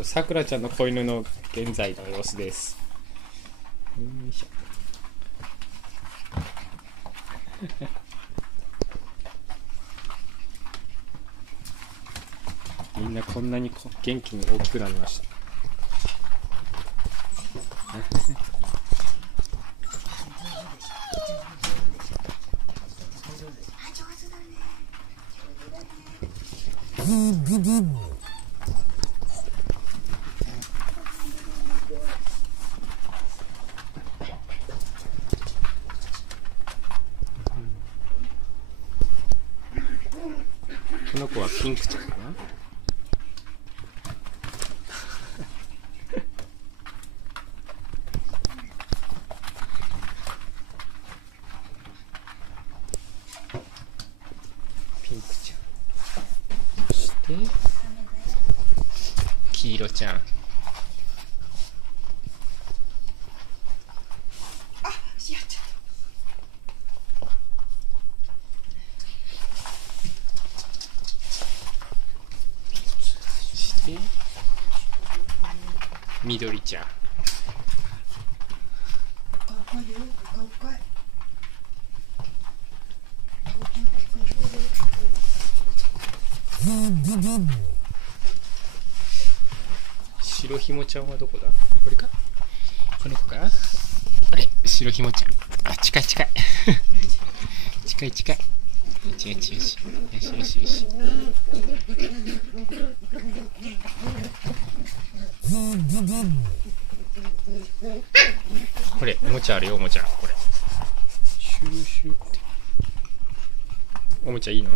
さくらちゃんの子犬の現在の様子です。よいしょ。みんなこんなに元気に大きくなりました。この子はピンクちゃんかな。ピンクちゃん、そして黄色ちゃん。緑ちゃん。白ひもちゃんはどこだ？これか？この子か？あれ、白ひもちゃん。あ、近い近い。近い近い。よしよしよし。よしよしよし。これおもちゃあるよ、おもちゃ。これシューシューって。おもちゃいいの？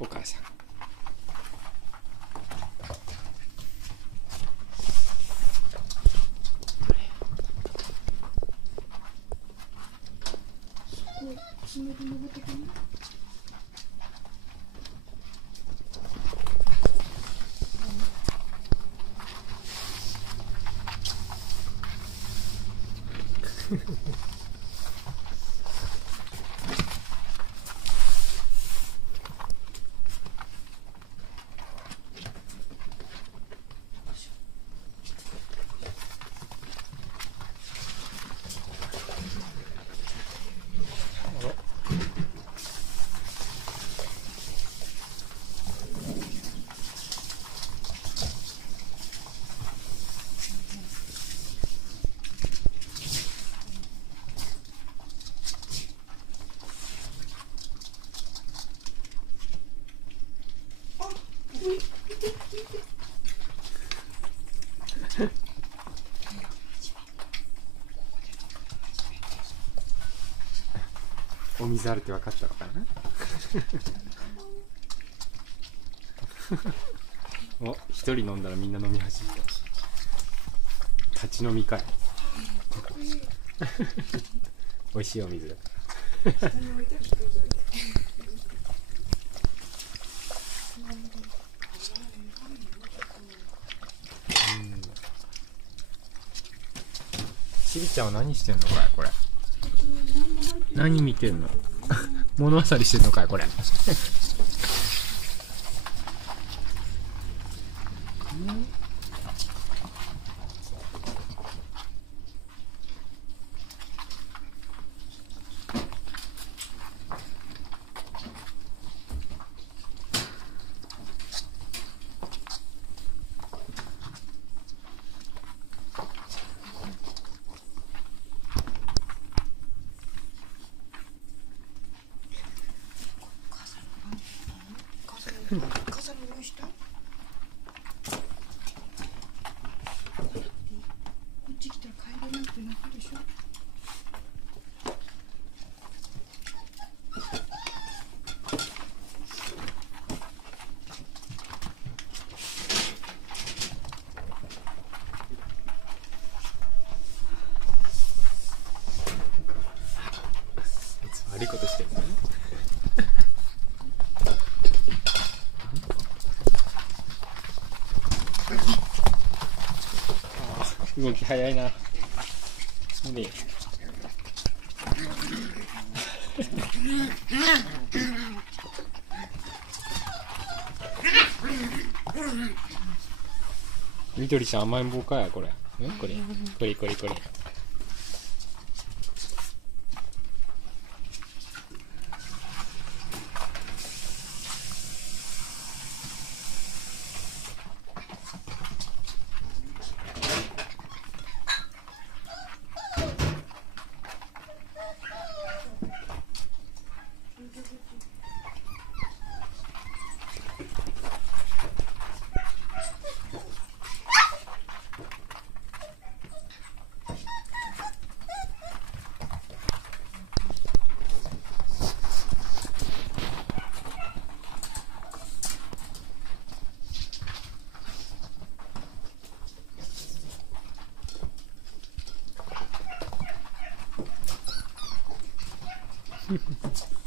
お母さん。お水あるって分かったのかな。お、一人飲んだらみんな飲み始めた。立ち飲み会。美味しいお水だ。ちびちゃんは何してんのかい、これ。何見てんの？物漁りしてんのかい、これ。傘の用意した？こっち来たら帰れなくて泣くでしょ。悪いことしてるのね。動き早いな。無理。みどりちゃん甘えん坊かやこれ。これこれこれこれ。フフフ。